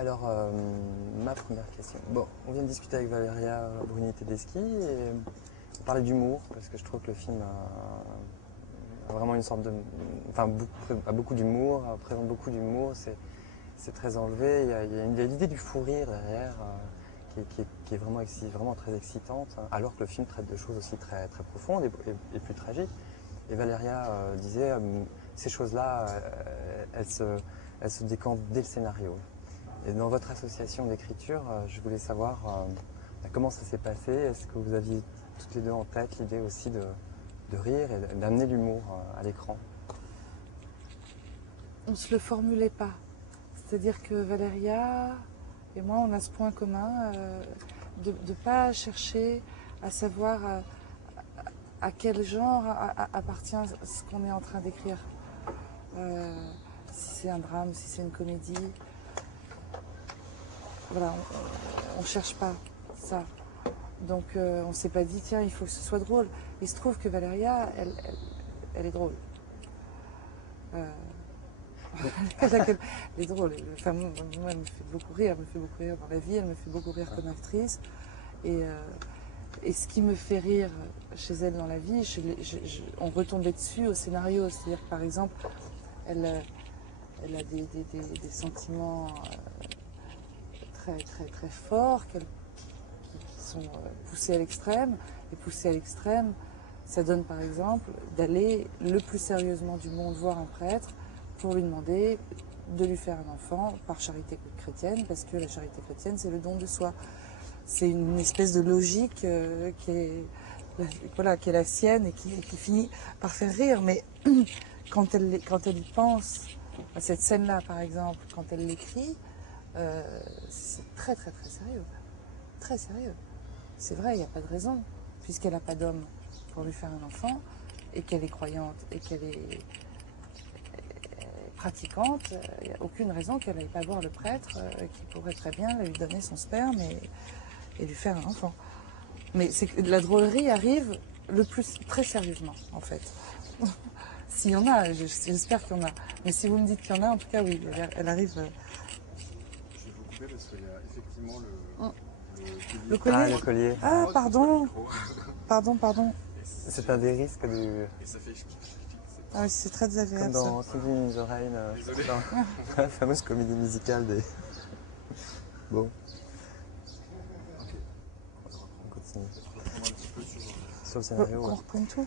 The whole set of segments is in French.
Alors, ma première question. Bon, on vient de discuter avec Valeria Bruni-Tedeschi et on parlait d'humour parce que je trouve que le film a vraiment une sorte de. Enfin, a beaucoup d'humour, présente beaucoup d'humour, c'est très enlevé. Il y a l'idée du fou rire derrière qui est vraiment très excitante, hein, alors que le film traite de choses aussi très, très profondes et plus tragiques. Et Valeria disait ces choses-là, elles se décantent dès le scénario. Et dans votre association d'écriture, je voulais savoir comment ça s'est passé. Est-ce que vous aviez toutes les deux en tête l'idée aussi de rire et d'amener l'humour à l'écran? On ne se le formulait pas. C'est-à-dire que Valeria et moi, on a ce point commun de ne pas chercher à savoir à quel genre appartient ce qu'on est en train d'écrire. Si c'est un drame, si c'est une comédie. Voilà, on ne cherche pas ça. Donc on ne s'est pas dit, tiens, il faut que ce soit drôle. Il se trouve que Valeria, elle est drôle. Elle est drôle. Enfin, moi, elle me fait beaucoup rire. Elle me fait beaucoup rire dans la vie. Elle me fait beaucoup rire comme actrice. Et ce qui me fait rire chez elle dans la vie, on retombait dessus au scénario. C'est-à-dire que par exemple, elle a des sentiments très, très, très forts qui sont poussés à l'extrême. Et poussés à l'extrême, ça donne par exemple d'aller le plus sérieusement du monde voir un prêtre pour lui demander de lui faire un enfant par charité chrétienne, parce que la charité chrétienne, c'est le don de soi. C'est une espèce de logique qui est la sienne et qui finit par faire rire. Mais quand elle y pense, à cette scène-là par exemple, quand elle l'écrit, c'est très très très sérieux. Très sérieux. C'est vrai, il n'y a pas de raison, puisqu'elle n'a pas d'homme pour lui faire un enfant, et qu'elle est croyante, et qu'elle est pratiquante, il n'y a aucune raison qu'elle n'aille pas voir le prêtre qui pourrait très bien lui donner son sperme et lui faire un enfant. Mais c'est que la drôlerie arrive très sérieusement, en fait. S'il y en a, j'espère qu'il y en a. Mais si vous me dites qu'il y en a, en tout cas, oui, elle arrive. Je vais vous couper parce qu'il y a effectivement le collier. Ah, le collier. Ah, pardon. Pardon. C'est un des risques du. Et ça fait. Ah oui, c'est très désagréable. Comme dans Singing in the Rain, dans la fameuse comédie musicale des. Bon. Ok. On continue. On reprend un petit peu Sur le scénario. On reprend tout.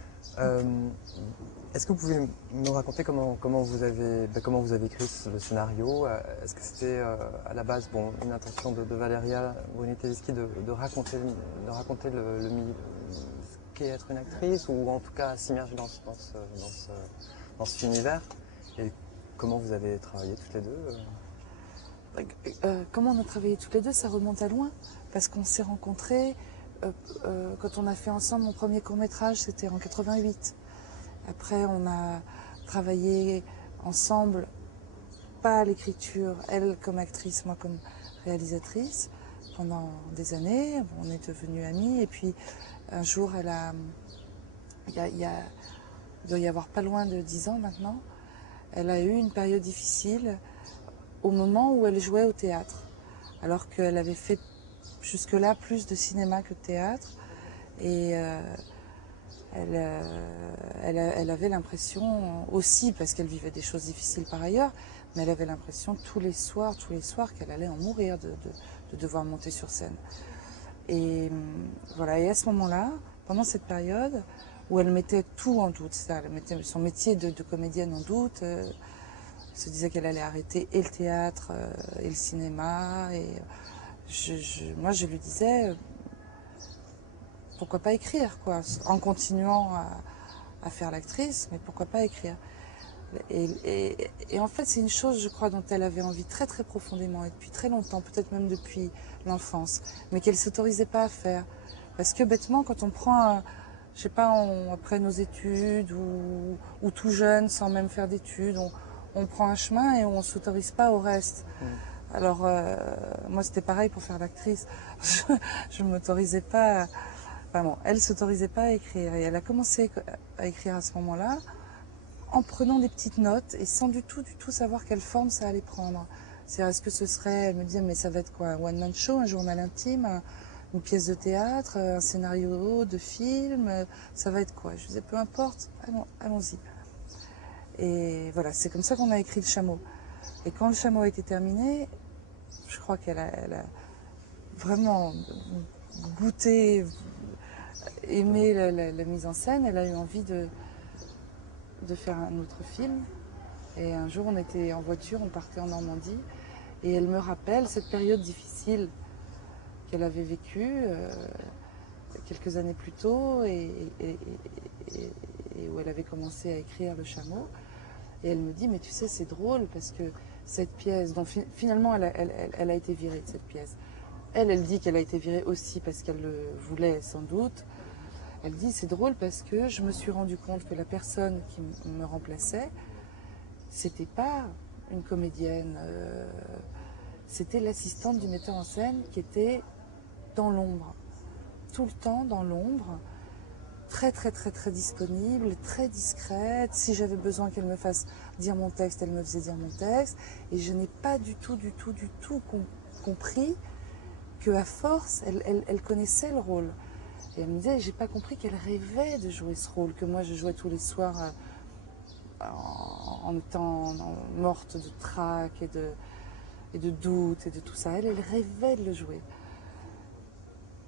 Est-ce que vous pouvez me raconter comment vous avez écrit le scénario? Est-ce que c'était à la base une intention de Valeria Bruni-Tedeschi de raconter le milieu, ce qu'est être une actrice, ou en tout cas s'immerger dans cet univers? Et comment vous avez travaillé toutes les deux? Comment on a travaillé toutes les deux, ça remonte à loin, parce qu'on s'est rencontrés quand on a fait ensemble mon premier court-métrage, c'était en 88. Après, on a travaillé ensemble, pas à l'écriture, elle comme actrice, moi comme réalisatrice, pendant des années. On est devenus amis, et puis un jour, il doit y avoir pas loin de 10 ans maintenant, elle a eu une période difficile au moment où elle jouait au théâtre, alors qu'elle avait fait jusque-là plus de cinéma que de théâtre, et elle avait l'impression aussi, parce qu'elle vivait des choses difficiles par ailleurs, mais elle avait l'impression tous les soirs qu'elle allait en mourir de devoir monter sur scène. Et voilà, et à ce moment-là, pendant cette période où elle mettait tout en doute, elle mettait son métier de comédienne en doute, se disait qu'elle allait arrêter et le théâtre et le cinéma, et moi je lui disais pourquoi pas écrire, quoi, en continuant à faire l'actrice, mais pourquoi pas écrire. Et en fait c'est une chose, je crois, dont elle avait envie très très profondément, et depuis très longtemps, peut-être même depuis l'enfance, mais qu'elle ne s'autorisait pas à faire, parce que bêtement, quand on prend je sais pas, après nos études ou tout jeune, sans même faire d'études, on prend un chemin et on ne s'autorise pas au reste. Alors, moi, c'était pareil pour faire l'actrice. Je ne m'autorisais pas. Enfin bon, elle ne s'autorisait pas à écrire. Et elle a commencé à écrire à ce moment-là, en prenant des petites notes et sans du tout savoir quelle forme ça allait prendre. C'est est-ce que ce serait, elle me disait, mais ça va être quoi, un one-man show, un journal intime, une pièce de théâtre, un scénario de film, ça va être quoi? Je disais, peu importe, allons-y. Et voilà, c'est comme ça qu'on a écrit Le Chameau. Et quand Le Chameau a été terminé, je crois qu'elle a vraiment goûté, aimé la mise en scène. Elle a eu envie de faire un autre film. Et un jour, on était en voiture, on partait en Normandie. Et elle me rappelle cette période difficile qu'elle avait vécue quelques années plus tôt et où elle avait commencé à écrire Le Chameau. Et elle me dit, mais tu sais, c'est drôle parce que cette pièce, dont finalement elle a été virée de cette pièce. Elle dit qu'elle a été virée aussi parce qu'elle le voulait sans doute. Elle dit, c'est drôle parce que je me suis rendu compte que la personne qui me remplaçait, c'était pas une comédienne, c'était l'assistante du metteur en scène qui était dans l'ombre, tout le temps dans l'ombre, très très très très disponible, très discrète. Si j'avais besoin qu'elle me fasse dire mon texte, elle me faisait dire mon texte. Et je n'ai pas du tout compris qu'à force, elle connaissait le rôle. Et elle me disait, j'ai pas compris qu'elle rêvait de jouer ce rôle, que moi je jouais tous les soirs en étant morte de trac et de doute et de tout ça. Elle rêvait de le jouer.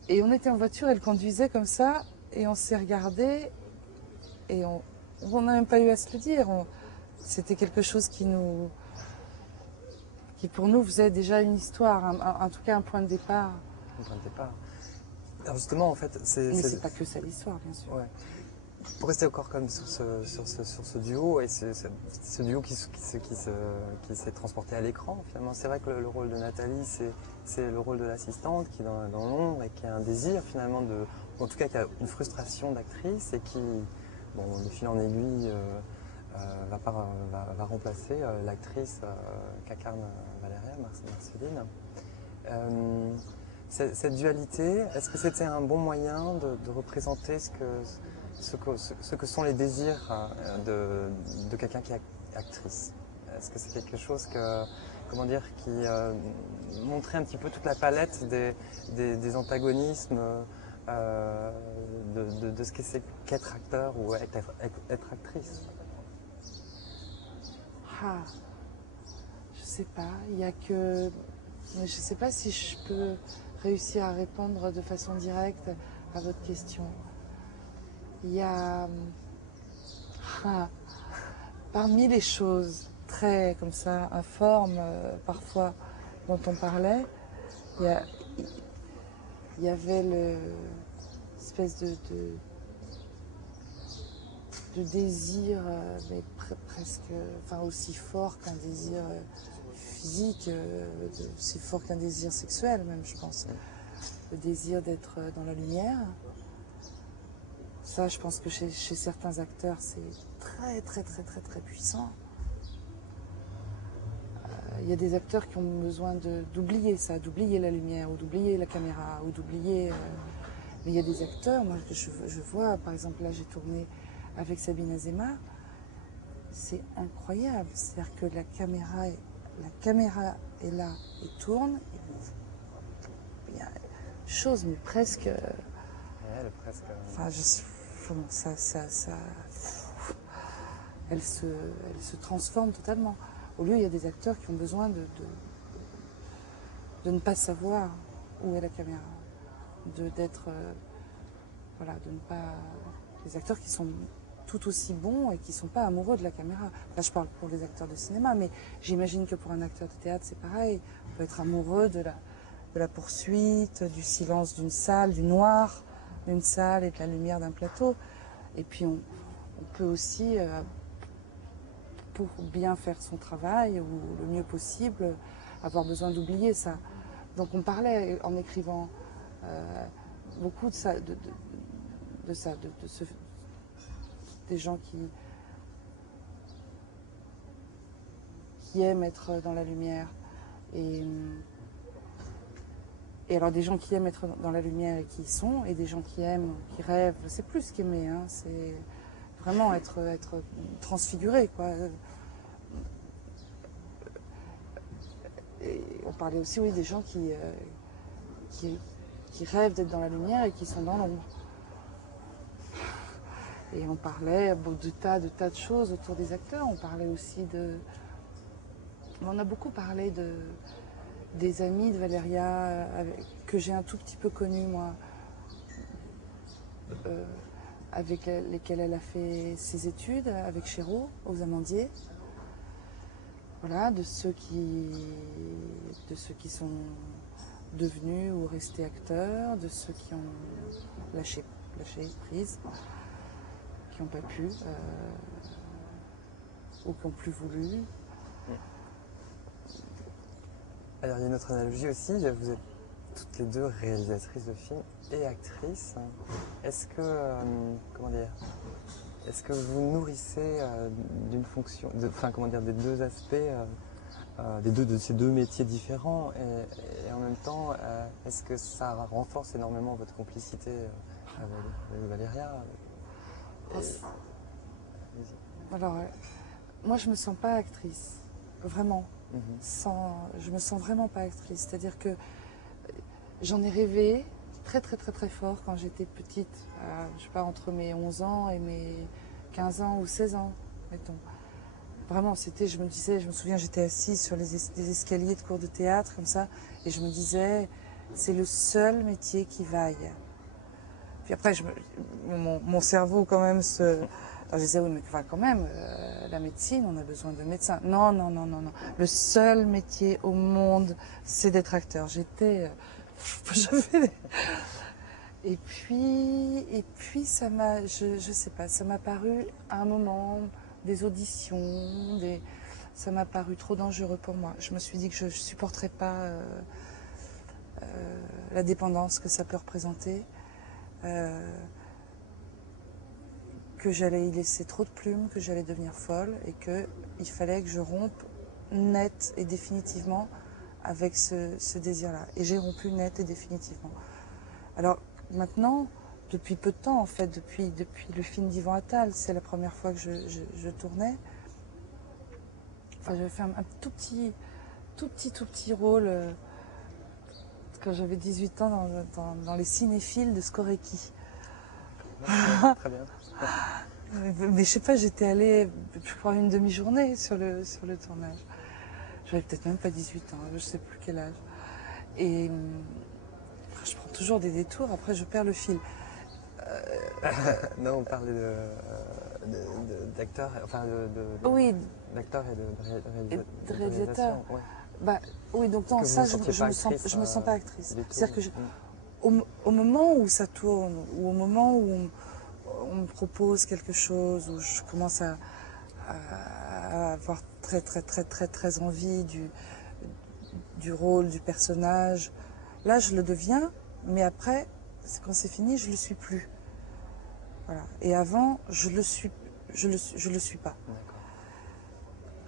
Et on était en voiture, elle conduisait comme ça, et on s'est regardé, et on n'a même pas eu à se le dire. C'était quelque chose qui pour nous faisait déjà une histoire, en tout cas un point de départ. Un point de départ. Alors justement, en fait, mais c'est pas que ça l'histoire, bien sûr. Ouais. Pour rester encore comme sur ce duo, et ce duo qui s'est transporté à l'écran, finalement, c'est vrai que le rôle de Nathalie, c'est le rôle de l'assistante qui est dans l'ombre et qui a un désir finalement en tout cas qui a une frustration d'actrice et qui, bon, de fil en aiguille, va remplacer l'actrice qu'incarne Valéria, Marceline. Cette dualité, est-ce que c'était un bon moyen de représenter ce que sont les désirs de quelqu'un qui est actrice? Est-ce que c'est quelque chose qui montrait un petit peu toute la palette des antagonismes de ce que c'est qu'être acteur ou être actrice? Je sais pas, mais je sais pas si je peux réussir à répondre de façon directe à votre question. Il y a parmi les choses très comme ça informes parfois dont on parlait, il y avait l'espèce de désir, mais presque, enfin aussi fort qu'un désir physique, aussi fort qu'un désir sexuel même, je pense. Le désir d'être dans la lumière. Ça, je pense que chez certains acteurs, c'est très très très très très puissant. Il y a des acteurs qui ont besoin d'oublier ça, d'oublier la lumière, ou d'oublier la caméra, ou d'oublier... Mais il y a des acteurs, moi que je vois, par exemple là j'ai tourné avec Sabine Azema, c'est incroyable. C'est-à-dire que la caméra est là et tourne. Il y a une chose, mais presque... presque... Enfin, elle se transforme totalement. Au lieu, il y a des acteurs qui ont besoin de ne pas savoir où est la caméra, d'être, voilà, de ne pas. Des acteurs qui sont tout aussi bons et qui ne sont pas amoureux de la caméra. Là, je parle pour les acteurs de cinéma, mais j'imagine que pour un acteur de théâtre, c'est pareil. On peut être amoureux de la poursuite, du silence d'une salle, du noir d'une salle et de la lumière d'un plateau. Et puis on peut aussi, pour bien faire son travail ou le mieux possible, avoir besoin d'oublier ça. Donc on parlait en écrivant beaucoup de ça, des gens qui aiment être dans la lumière. Et alors des gens qui aiment être dans la lumière et qui y sont, et des gens qui aiment, qui rêvent, c'est plus qu'aimer, hein, c'est vraiment être transfiguré, quoi. parlait aussi, oui, des gens qui rêvent d'être dans la lumière et qui sont dans l'ombre. Et on parlait de tas de choses autour des acteurs. On parlait aussi de... On a beaucoup parlé des amis de Valéria que j'ai un tout petit peu connus, moi, avec lesquels elle a fait ses études, avec Chéreau, aux Amandiers. Voilà, de ceux qui sont devenus ou restés acteurs, de ceux qui ont lâché prise, qui n'ont pas pu ou qui n'ont plus voulu. Alors il y a une autre analogie aussi, vous êtes toutes les deux réalisatrices de films et actrices. Est-ce que, comment dire, est-ce que vous nourrissez d'une fonction, des deux aspects, de ces deux métiers différents et en même temps, est-ce que ça renforce énormément votre complicité avec Valéria Alors, moi je me sens pas actrice, vraiment. Je me sens vraiment pas actrice. C'est-à-dire que j'en ai rêvé très fort quand j'étais petite, je sais pas, entre mes 11 ans et mes 15 ans ou 16 ans, mettons. Vraiment, je me souviens, j'étais assise sur des escaliers de cours de théâtre, comme ça, et je me disais, c'est le seul métier qui vaille. Puis après, mon cerveau, quand même, Alors, je disais, oui, mais enfin, quand même, la médecine, on a besoin de médecins. Non. Le seul métier au monde, c'est d'être acteur. Et puis ça m'a, je sais pas, ça m'a paru à un moment, des auditions, ça m'a paru trop dangereux pour moi. Je me suis dit que je ne supporterais pas la dépendance que ça peut représenter. Que j'allais y laisser trop de plumes, que j'allais devenir folle et qu'il fallait que je rompe net et définitivement avec ce désir-là. Et j'ai rompu net et définitivement. Alors maintenant, depuis peu de temps en fait, depuis le film d'Yvan Attal, c'est la première fois que je tournais. Enfin, j'avais fait un tout petit rôle quand j'avais 18 ans dans les cinéphiles de Skorecki. Très bien. Mais je sais pas, j'étais allée, je crois, une demi-journée sur le tournage. J'avais peut-être même pas 18 ans, je sais plus quel âge. Et je prends toujours des détours, après je perds le fil. Non, on parlait d'acteurs, Oui, d'acteurs et de réalisateur. Ouais. Bah, oui, donc non, ça, je me sens pas actrice. C'est-à-dire que au moment où ça tourne, ou au moment où on me propose quelque chose, où je commence à avoir très envie du rôle, du personnage, là je le deviens, mais après, quand c'est fini, je le suis plus. Voilà. Et avant, je le suis pas.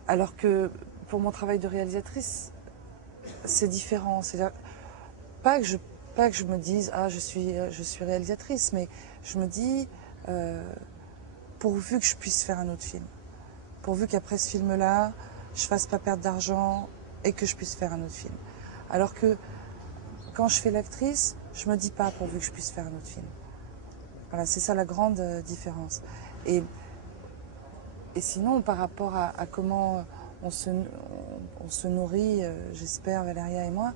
Alors que pour mon travail de réalisatrice, c'est différent. C'est-à-dire, pas que je me dise ah je suis réalisatrice, mais je me dis pourvu que je puisse faire un autre film, pourvu qu'après ce film-là, je fasse pas perdre d'argent et que je puisse faire un autre film. Alors que quand je fais l'actrice, je me dis pas pourvu que je puisse faire un autre film. Voilà, c'est ça la grande différence. Et sinon, par rapport à comment on se nourrit, j'espère, Valéria et moi,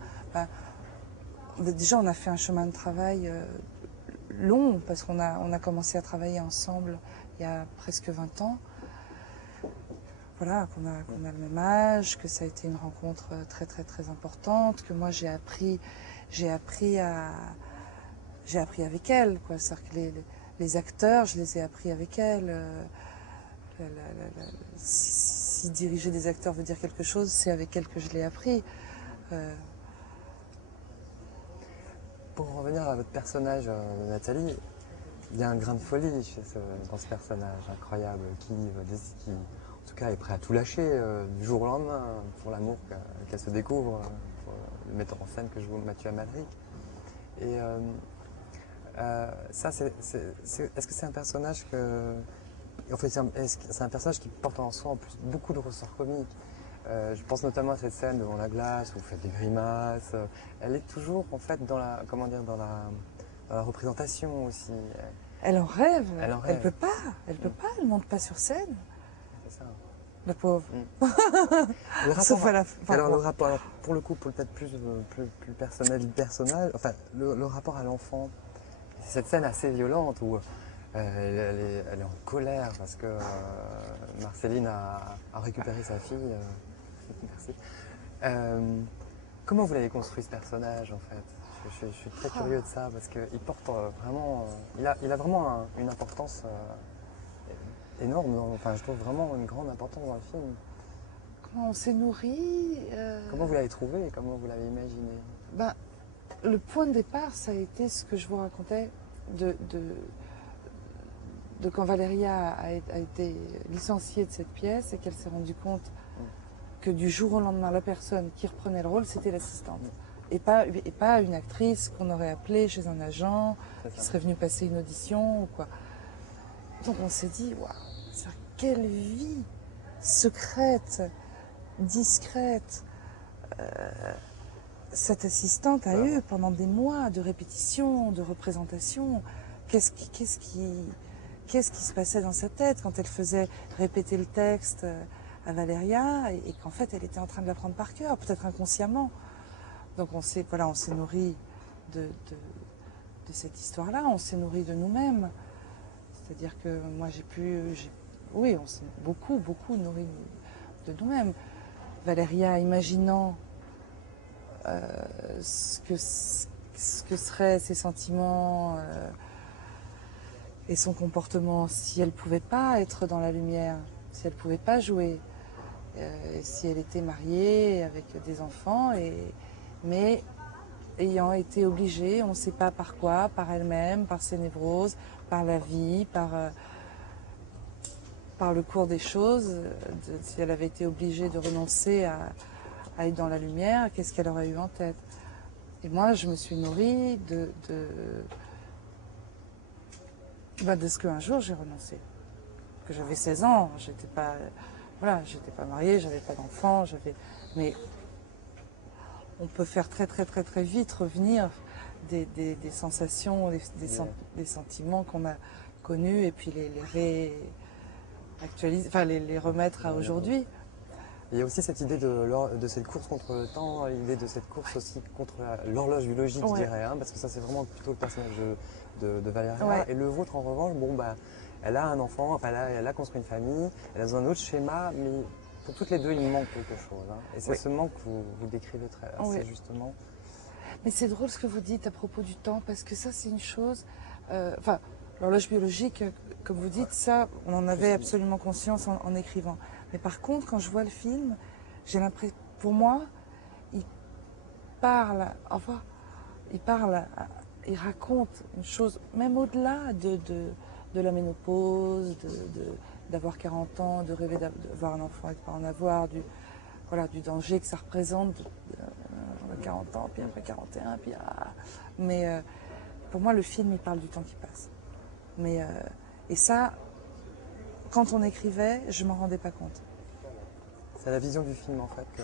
déjà on a fait un chemin de travail long, parce qu'on a commencé à travailler ensemble il y a presque 20 ans. Voilà, qu'on a le même âge, que ça a été une rencontre très importante, que moi j'ai appris avec elle, quoi. C'est-à-dire que les acteurs, je les ai appris avec elle. Si diriger des acteurs veut dire quelque chose, c'est avec elle que je l'ai appris. Pour revenir à votre personnage, Nathalie, il y a un grain de folie dans ce personnage incroyable qui, en tout cas, est prêt à tout lâcher du jour au lendemain pour l'amour qu'elle se découvre, pour le metteur en scène que je joue, Mathieu Amalric. Et ça, est-ce que c'est un personnage que... En fait, c'est un personnage qui porte en soi en plus beaucoup de ressorts comiques. Je pense notamment à cette scène devant la glace où vous faites des grimaces. Elle est toujours en fait dans la, comment dire, dans la représentation aussi. Elle en rêve. Elle en Elle rêve. peut pas. Elle peut pas. Elle monte pas sur scène. C'est ça. La pauvre. Le Sauf rapport, à la fin. alors, le rapport, alors, pour le coup, peut-être plus personnel, enfin, le rapport à l'enfant. C'est cette scène assez violente où elle est en colère parce que Marceline a récupéré sa fille. Merci. Comment vous l'avez construit ce personnage en fait? Je suis très curieux de ça parce qu'il porte vraiment, il a vraiment une importance énorme. Enfin, je trouve vraiment une grande importance dans le film. Comment on s'est nourri Comment vous l'avez trouvé? Comment vous l'avez imaginé? Ben, le point de départ, ça a été ce que je vous racontais de quand Valéria a été licenciée de cette pièce et qu'elle s'est rendue compte que du jour au lendemain, la personne qui reprenait le rôle, c'était l'assistante. Et pas une actrice qu'on aurait appelée chez un agent, qui serait venue passer une audition ou quoi. Donc on s'est dit, waouh, quelle vie secrète, discrète. Cette assistante a eu pendant des mois de répétition, de représentation. Qu'est-ce qui se passait dans sa tête quand elle faisait répéter le texte à Valéria et qu'en fait elle était en train de l'apprendre par cœur, peut-être inconsciemment. Donc on s'est nourri de cette histoire-là, on s'est nourri de nous-mêmes. C'est-à-dire que moi oui, on s'est beaucoup nourri de nous-mêmes. Valéria imaginant ce que seraient ses sentiments et son comportement si elle ne pouvait pas être dans la lumière, si elle ne pouvait pas jouer, si elle était mariée avec des enfants, mais ayant été obligée, on ne sait pas par quoi, par elle-même, par ses névroses, par la vie, par le cours des choses, si elle avait été obligée de renoncer à être dans la lumière, qu'est-ce qu'elle aurait eu en tête? Et moi, je me suis nourrie de ce qu'un jour j'ai renoncé. Que j'avais 16 ans, j'étais pas mariée, j'avais pas d'enfant, mais on peut faire très vite revenir des sensations, des sentiments qu'on a connus et puis les réactualiser, enfin les remettre à aujourd'hui. Il y a aussi cette idée de cette course contre le temps, l'idée de cette course aussi contre l'horloge biologique, je dirais, hein, parce que ça c'est vraiment plutôt le personnage de Valéria. Ouais. Et le vôtre en revanche, elle a un enfant, enfin elle a construit une famille, elle a dans un autre schéma, mais pour toutes les deux il manque quelque chose. Hein. Et c'est ce manque que vous décrivez très assez justement. Mais c'est drôle ce que vous dites à propos du temps, parce que ça c'est une chose, l'horloge biologique, comme vous dites, ça on en avait absolument conscience en écrivant. Mais par contre, quand je vois le film, j'ai l'impression, pour moi, il raconte une chose, même au-delà de la ménopause, d'avoir 40 ans, de rêver d'avoir un enfant et de ne pas en avoir, du danger que ça représente, 40 ans, puis après 41, puis mais pour moi, le film, il parle du temps qui passe. Et ça, quand on écrivait, je m'en rendais pas compte. C'est la vision du film en fait,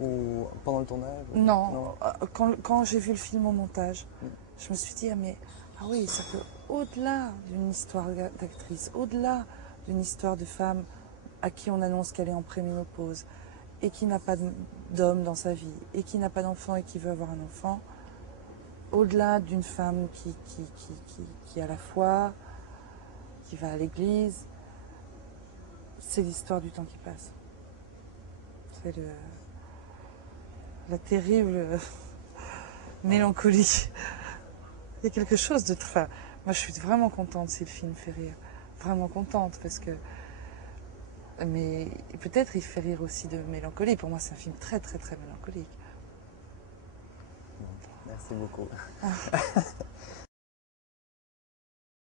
ou pendant le tournage? Non. Quand j'ai vu le film au montage, je me suis dit, ah oui, ça peut, au-delà d'une histoire d'actrice, au-delà d'une histoire de femme à qui on annonce qu'elle est en préménopause et qui n'a pas d'homme dans sa vie et qui n'a pas d'enfant et qui veut avoir un enfant, au-delà d'une femme qui a la foi, qui va à l'église, c'est l'histoire du temps qui passe. C'est la terrible mélancolie. Il y a quelque chose de... Enfin, moi, je suis vraiment contente si le film fait rire. Vraiment contente, parce que... Mais peut-être il fait rire aussi de mélancolie. Pour moi, c'est un film très mélancolique. Merci beaucoup.